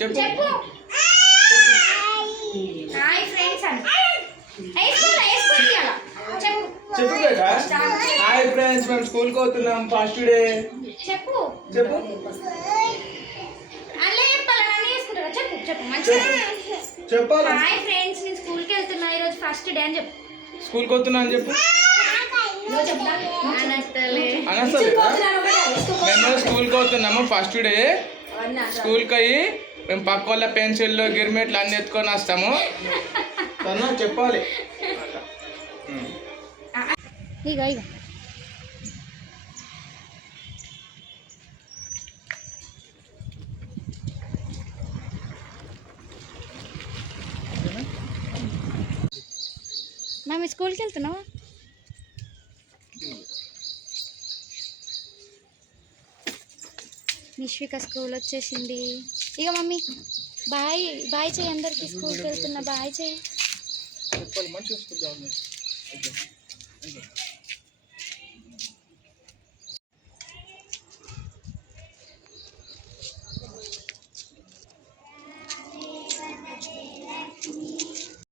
చెప్పు hi friends అని చెప్పు బేటా. హాయ్ ఫ్రెండ్స్, మేము స్కూల్కి పోతున్నాం ఫస్ట్ డే. చెప్పు చెప్పు అలా చెప్పాలా నన్ను చేసుకుంటారా? చెప్పు చెప్పు మంచిగా చెప్పాలి. హాయ్ ఫ్రెండ్స్, నేను స్కూల్కి వెళ్తున్నా ఈరోజు ఫస్ట్ డే అని చెప్పు. స్కూల్కి వస్తున్నా అని చెప్పు. అనస్తలే అనస్తలేదా? మేము స్కూల్కి పోతున్నాము ఫస్ట్ డే. స్కూల్కి అయ్యి మేము పక్క వాళ్ళ పెన్సిళ్ళు గిర్మెట్లు అన్నీ ఎత్తుకొని వస్తాము. తను చెప్పాలి. ఇగో ఇగో మేము స్కూల్కి వెళ్తున్నావా? నిష్విక స్కూల్ వచ్చేసింది. ఇక మమ్మీ బాయ్ బాయ్ చెయ్యి అందరికి. స్కూల్కి వెళ్తున్నా బాయ్ చెయ్యి. చెప్పాలి మంచిగా